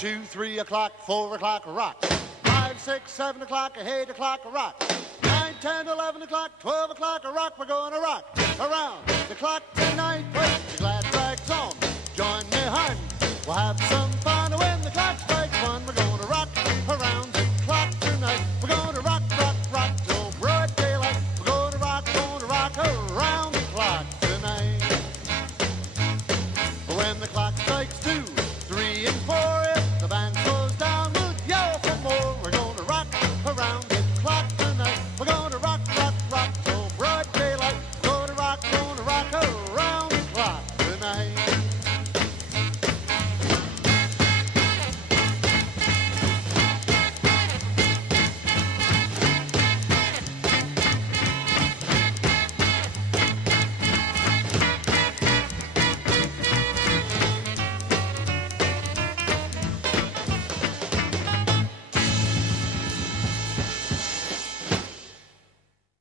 2, 3 o'clock, 4 o'clock, rock. 5, 6, 7 o'clock, 8 o'clock, rock. 9, 10, 11 o'clock, 12 o'clock, rock. We're going to rock around the clock tonight. Put your glad rags on. Join me, hon. We'll have some